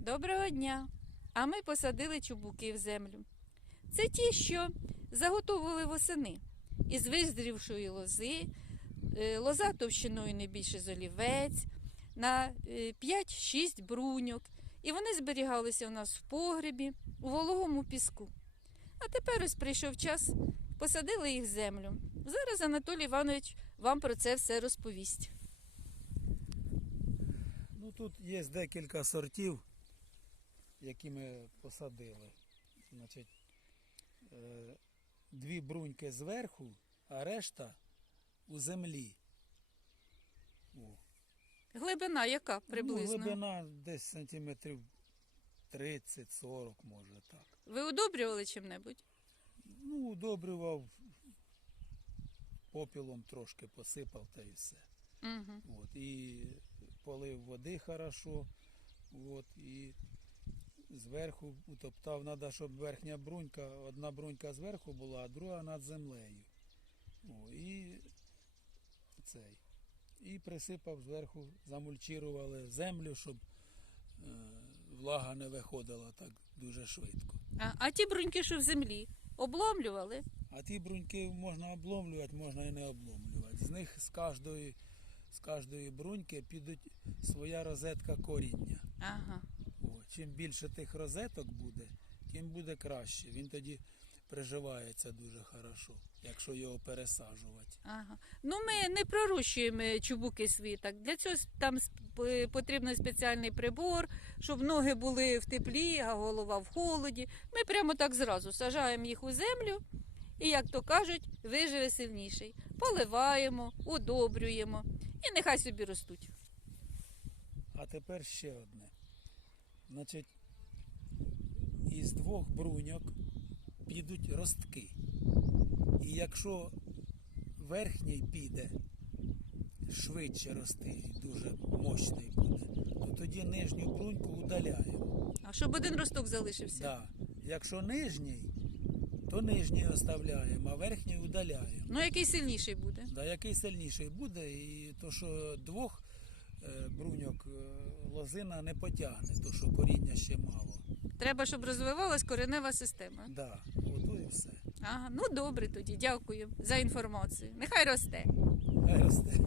Доброго дня! А ми посадили чубуки в землю. Це ті, що заготовили восени із визрівшої лози, е, лоза товщиною не більше з олівець, на е, 5-6 бруньок. І вони зберігалися у нас в погребі, у вологому піску. А тепер ось прийшов час, посадили їх в землю. Зараз Анатолій Іванович вам про це все розповість. Ну тут є декілька сортів, які ми посадили. Значить, е, дві бруньки зверху, а решта у землі. О. Глибина яка приблизно? Ну, глибина десь сантиметрів 30-40, може так. Ви удобрювали чим-небудь? Ну, удобрював, попілом трошки посипав та і все. Угу. От, і полив води хорошо. От, і зверху утоптав, треба, щоб верхня брунька, одна брунька зверху була, а друга над землею. О, і цей. І присипав зверху, замульчірували землю, щоб е, влага не виходила так дуже швидко. А, а ті бруньки, що в землі, обломлювали? А ті бруньки можна обломлювати, можна і не обломлювати. З них з кожної, з кожної бруньки підуть своя розетка коріння. Ага. Чим більше тих розеток буде, тим буде краще. Він тоді приживається дуже хорошо, якщо його пересаджувати. Ага. Ну, ми не пророщуємо чубуки свої так. Для цього там потрібен спеціальний прибор, щоб ноги були в теплі, а голова в холоді. Ми прямо так зразу сажаємо їх у землю і, як то кажуть, виживе сильніший. Поливаємо, удобрюємо і нехай собі ростуть. А тепер ще одне. Значить, із двох бруньок підуть ростки. І якщо верхній піде швидше рости, дуже мощний буде, то тоді нижню бруньку удаляємо. А щоб один росток залишився. Да. Якщо нижній, то нижній оставляємо, а верхній удаляємо. Ну, який сильніший буде. Да, який сильніший буде, і то, що двох бруньок е, лозина не потягне, то що коріння ще мало. Треба, щоб розвивалась коренева система. Да, ото і все. Ага, ну добре тоді, дякую за інформацію. Нехай росте. Хай росте.